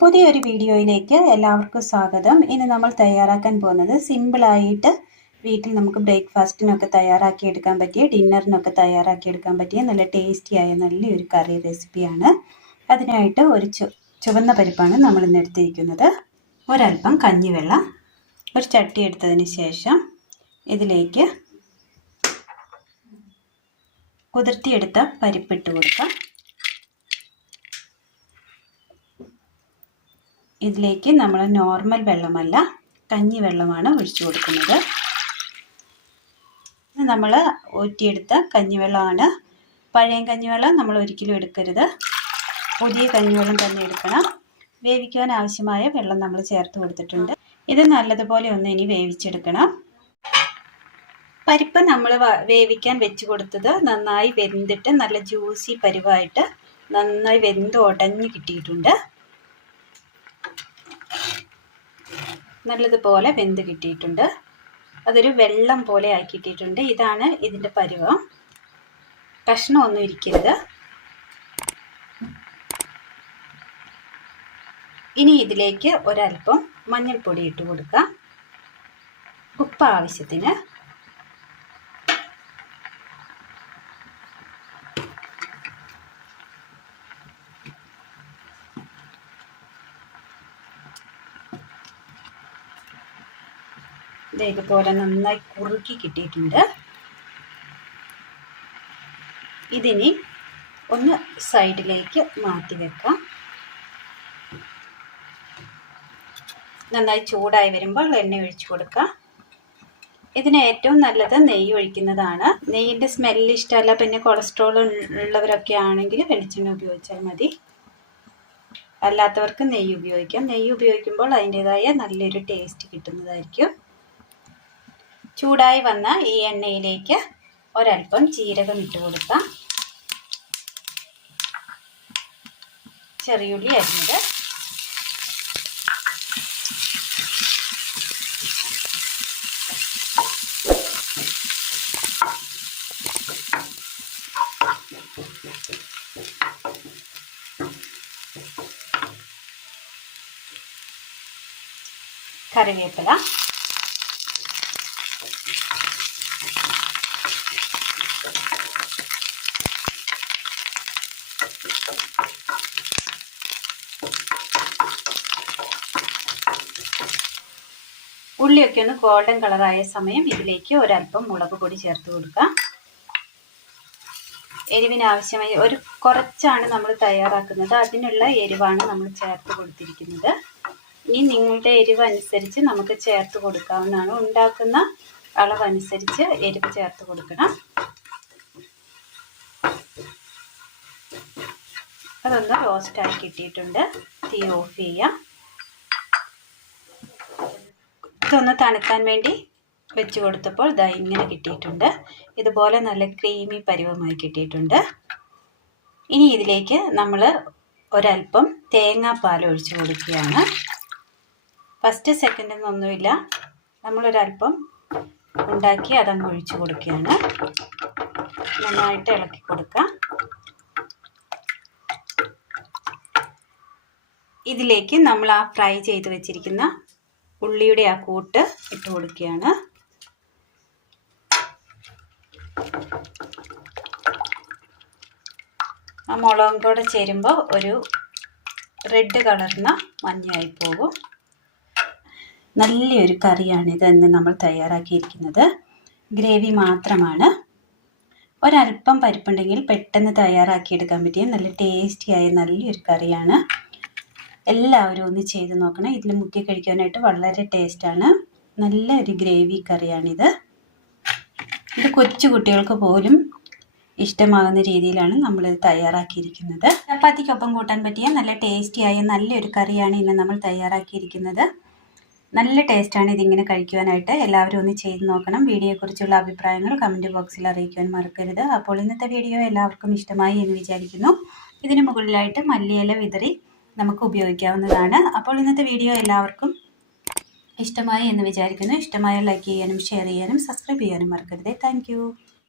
പുതിയൊരു വീഡിയോയിലേക്ക് എല്ലാവർക്കും സ്വാഗതം. ഇന്ന് നമ്മൾ തയ്യാറാക്കാൻ പോകുന്നത് സിമ്പിളായിട്ട് വീട്ടിൽ നമുക്ക് ബ്രേക്ക്ഫാസ്റ്റിനൊക്കെ തയ്യാറാക്കിയെടുക്കാൻ പറ്റിയ, ഡിന്നറിനൊക്കെ തയ്യാറാക്കിയെടുക്കാൻ പറ്റിയ നല്ല ടേസ്റ്റിയായ നല്ലൊരു കറി റെസിപ്പിയാണ്. അതിനായിട്ട് ഒരു ചുവന്ന പരിപ്പാണ് നമ്മൾ ഇന്ന് എടുത്തിരിക്കുന്നത്. ഒരൽപ്പം കഞ്ഞിവെള്ളം ഒരു ചട്ടി എടുത്തതിന് ശേഷം ഇതിലേക്ക് കുതിർത്തിയെടുത്ത പരിപ്പിട്ട് കൊടുക്കാം. ഇതിലേക്ക് നമ്മൾ നോർമൽ വെള്ളമല്ല, കഞ്ഞി വെള്ളമാണ് ഒഴിച്ചു കൊടുക്കുന്നത്. ഇത് നമ്മൾ ഊറ്റിയെടുത്ത കഞ്ഞിവെള്ളമാണ്. പഴയ കഞ്ഞിവെള്ളം നമ്മൾ ഒരിക്കലും എടുക്കരുത്, പുതിയ കഞ്ഞിവെള്ളം തന്നെ എടുക്കണം. വേവിക്കാൻ ആവശ്യമായ വെള്ളം നമ്മൾ ചേർത്ത് കൊടുത്തിട്ടുണ്ട്. ഇത് നല്ലതുപോലെ ഒന്ന് ഇനി വേവിച്ചെടുക്കണം. പരിപ്പ് നമ്മൾ വേവിക്കാൻ വെച്ച് കൊടുത്തത് നന്നായി വെന്തിട്ട് നല്ല ജ്യൂസി പരിവായിട്ട് നന്നായി വെന്ത് ഉടഞ്ഞ് കിട്ടിയിട്ടുണ്ട്. നല്ലതുപോലെ വെന്ത് കിട്ടിയിട്ടുണ്ട്. അതൊരു വെള്ളം പോലെ ആക്കിയിട്ടിട്ടുണ്ട്. ഇതാണ് ഇതിൻ്റെ പരുവം. കഷ്ണമൊന്നും ഇരിക്കരുത്. ഇനി ഇതിലേക്ക് ഒരൽപ്പം മഞ്ഞൾപ്പൊടി ഇട്ട് കൊടുക്കാം. ഉപ്പ് ആവശ്യത്തിന്. ഇതുപോലെ നന്നായി കുറുക്കി കിട്ടിയിട്ടുണ്ട്. ഇതിനി ഒന്ന് സൈഡിലേക്ക് മാറ്റി വെക്കാം. നന്നായി ചൂടായി വരുമ്പോൾ എണ്ണ ഒഴിച്ചു കൊടുക്കാം. ഇതിന് ഏറ്റവും നല്ലത് നെയ്യ് ഒഴിക്കുന്നതാണ്. നെയ്യിൻ്റെ സ്മെല്ല് ഇഷ്ടമല്ല, പിന്നെ കൊളസ്ട്രോൾ ഉള്ളവരൊക്കെ ആണെങ്കിൽ വെളിച്ചെണ്ണ ഉപയോഗിച്ചാൽ മതി. അല്ലാത്തവർക്ക് നെയ്യ് ഉപയോഗിക്കാം. നെയ്യ് ഉപയോഗിക്കുമ്പോൾ അതിൻ്റെതായ നല്ലൊരു ടേസ്റ്റ് കിട്ടുന്നതായിരിക്കും. ചൂടായി വന്ന ഈ എണ്ണയിലേക്ക് ഒരൽപ്പം ജീരകം ഇട്ട് കൊടുക്കാം. ചെറിയുള്ളി അരിഞ്ഞത്, കറിവേപ്പില, ഉള്ളിയൊക്കെ ഒന്ന് ഗോൾഡൻ കളറായ സമയം ഇതിലേക്ക് ഒരൽപ്പം മുളക് പൊടി ചേർത്ത് കൊടുക്കാം. എരിവിന് ആവശ്യമായി കുറച്ചാണ് നമ്മൾ തയ്യാറാക്കുന്നത്. അതിനുള്ള എരിവാണ് നമ്മൾ ചേർത്ത് കൊടുത്തിരിക്കുന്നത്. ഇനി നിങ്ങളുടെ എരിവ് അനുസരിച്ച് നമുക്ക് ചേർത്ത് കൊടുക്കാവുന്നതാണ്. ഉണ്ടാക്കുന്ന അളവനുസരിച്ച് എരിവ് ചേർത്ത് കൊടുക്കണം. അതൊന്ന് റോസ്റ്റായി കിട്ടിയിട്ടുണ്ട്. തീ ഓഫ് ചെയ്യാം. ഇതൊന്ന് തണുക്കാൻ വേണ്ടി വെച്ച് കൊടുത്തപ്പോൾ ദാ ഇങ്ങനെ കിട്ടിയിട്ടുണ്ട്. ഇതുപോലെ നല്ല ക്രീമി പരുവമായി കിട്ടിയിട്ടുണ്ട്. ഇനി ഇതിലേക്ക് നമ്മൾ ഒരൽപ്പം തേങ്ങാപ്പാൽ ഒഴിച്ച് കൊടുക്കുകയാണ്. ഫസ്റ്റ് സെക്കൻഡ് എന്നൊന്നുമില്ല, നമ്മളൊരൽപ്പം ഉണ്ടാക്കി അതങ്ങ് ഒഴിച്ച് കൊടുക്കുകയാണ്. നന്നായിട്ട് ഇളക്കി കൊടുക്കാം. ഇതിലേക്ക് നമ്മൾ ആ ഫ്രൈ ചെയ്ത് വെച്ചിരിക്കുന്ന ഉള്ളിയുടെ ആ കൂട്ട് ഇട്ട് കൊടുക്കുകയാണ്. ആ മുളകും കൂടെ ചേരുമ്പോൾ ഒരു റെഡ് കളറിന് മഞ്ഞയായി പോകും. നല്ലൊരു കറിയാണിത് ഇന്ന് നമ്മൾ തയ്യാറാക്കിയിരിക്കുന്നത്. ഗ്രേവി മാത്രമാണ്. ഒരൽപ്പം പരിപ്പുണ്ടെങ്കിൽ പെട്ടെന്ന് തയ്യാറാക്കിയെടുക്കാൻ പറ്റിയ നല്ല ടേസ്റ്റിയായ നല്ലൊരു കറിയാണ്. എല്ലാവരും ഒന്ന് ചെയ്ത് നോക്കണം. ഇതിൽ മുക്കി കഴിക്കാനായിട്ട് വളരെ ടേസ്റ്റാണ്. നല്ലൊരു ഗ്രേവി കറിയാണിത്. ഇത് കൊച്ചു കുട്ടികൾക്ക് പോലും ഇഷ്ടമാകുന്ന രീതിയിലാണ് നമ്മളിത് തയ്യാറാക്കിയിരിക്കുന്നത്. ചപ്പാത്തിക്കൊപ്പം കൂട്ടാൻ പറ്റിയ നല്ല ടേസ്റ്റിയായ നല്ലൊരു കറിയാണ് ഇന്ന് നമ്മൾ തയ്യാറാക്കിയിരിക്കുന്നത്. നല്ല ടേസ്റ്റാണ് ഇതിങ്ങനെ കഴിക്കുവാനായിട്ട്. എല്ലാവരും ഒന്ന് ചെയ്ത് നോക്കണം. വീഡിയോയെക്കുറിച്ചുള്ള അഭിപ്രായങ്ങൾ കമൻറ്റ് ബോക്സിൽ അറിയിക്കുവാൻ മറക്കരുത്. അപ്പോൾ ഇന്നത്തെ വീഡിയോ എല്ലാവർക്കും ഇഷ്ടമായി എന്ന് വിചാരിക്കുന്നു. ഇതിന് മുകളിലായിട്ട് മല്ലിയില വിതറി നമുക്ക് ഉപയോഗിക്കാവുന്നതാണ്. അപ്പോൾ ഇന്നത്തെ വീഡിയോ എല്ലാവർക്കും ഇഷ്ടമായി എന്ന് വിചാരിക്കുന്നു. ഇഷ്ടമായ ലൈക്ക് ചെയ്യാനും ഷെയർ ചെയ്യാനും സബ്സ്ക്രൈബ് ചെയ്യാനും മറക്കരുത്. താങ്ക്